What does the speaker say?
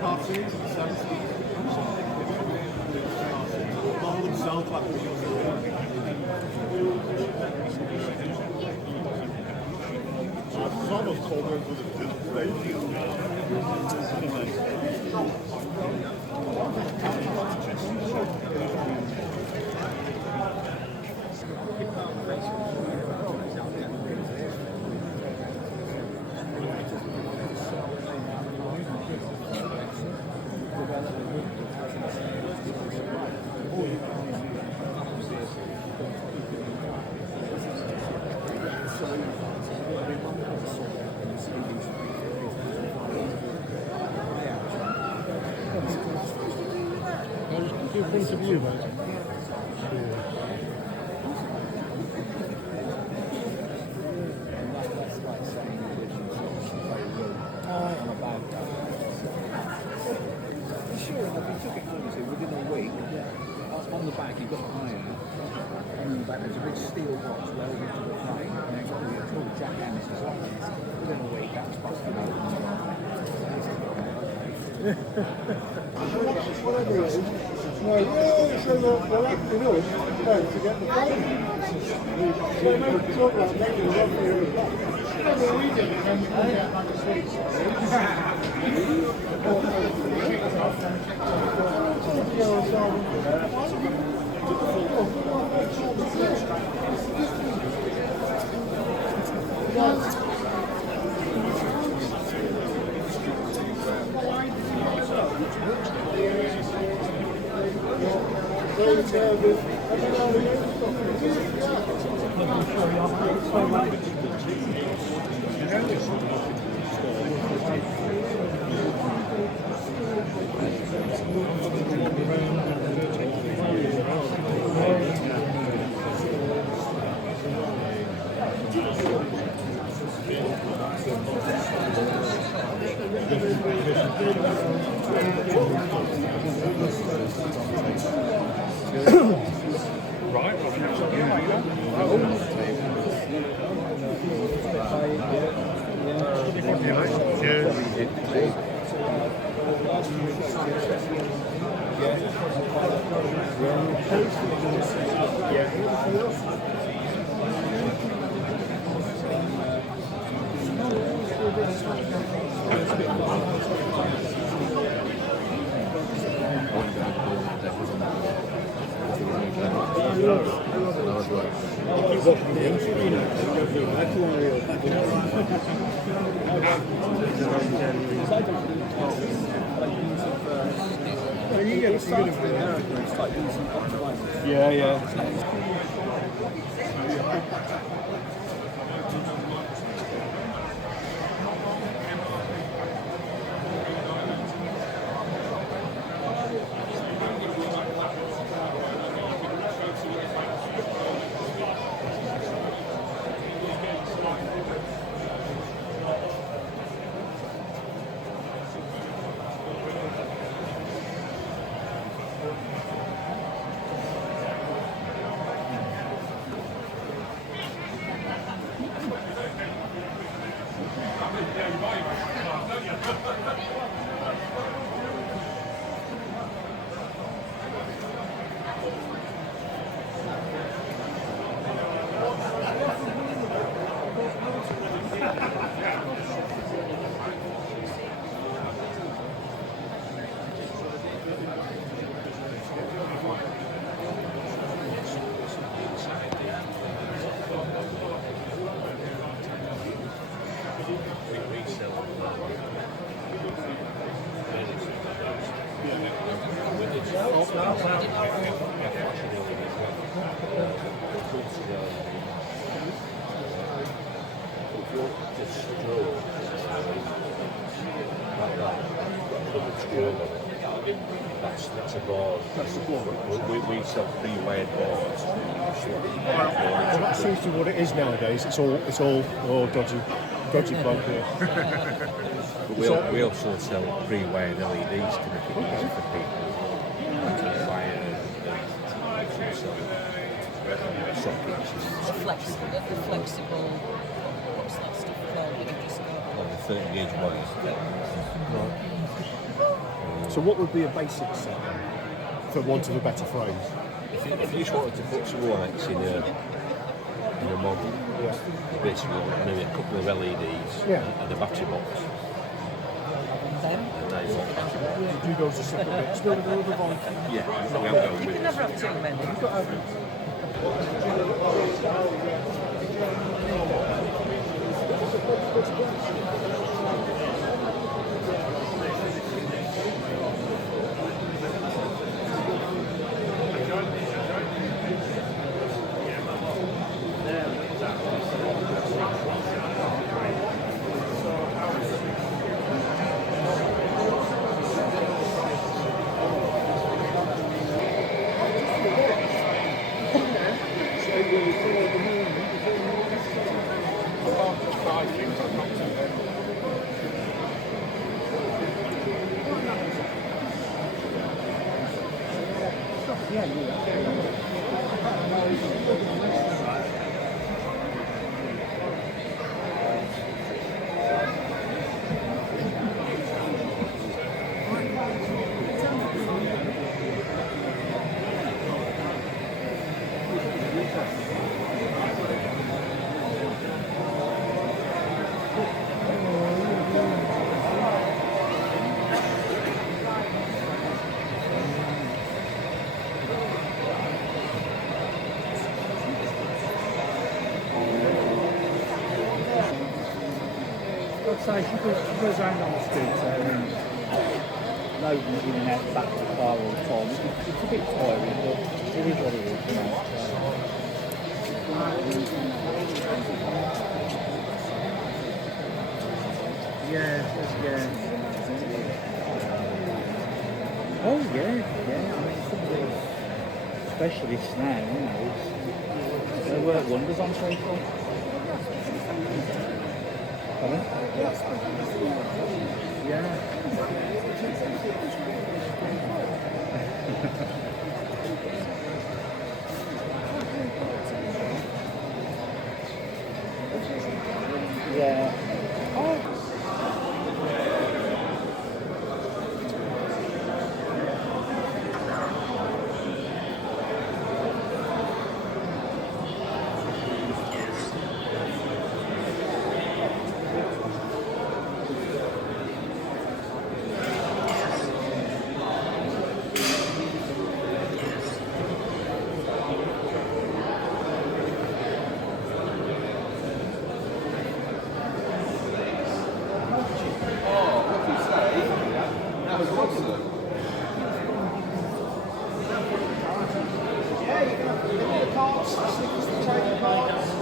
Cartoons in the 70s. Model themselves like Some of children with a display. Point of view, mate. Sure enough, he took it home, so within a week, on the back he got iron, and on the back there's a big steel box welded to the frame, and then got the tool jackhammers as well. Within a week, that was busted Whatever it is, no, so they're acting up to get the phone. So they make it look like making a lovely reply. Whatever we did, and we can get back to sleep. Yeah. That's a board. That's the board. We sell pre-wired boards. Well, that seems to be what it is nowadays. It's all dodgy plug here. But we also sell pre-wired LEDs to make it easy for people to wire and sockets. Flexible. What's that stuff called? You just go. Like the 30 gauge wires. So what would be a basic set then, for want of a better phrase? If you just wanted to put some lights in a model, basically maybe a couple of LEDs and a battery box. And 9 volt battery box. Do those as separate bits? Still with a rubber bond? Yeah, we have going You with can it. never have too many. You've got to have So she goes around on the street and loading in and out the back of the car all the time. It's a bit tiring, but it is what it is, you know. Yeah. Oh yeah. I mean, some of these specialists now, you know, they work wonders on people. Pardon? Yeah. Yeah. Yeah, you can have the carts, the stickers, the trading cards.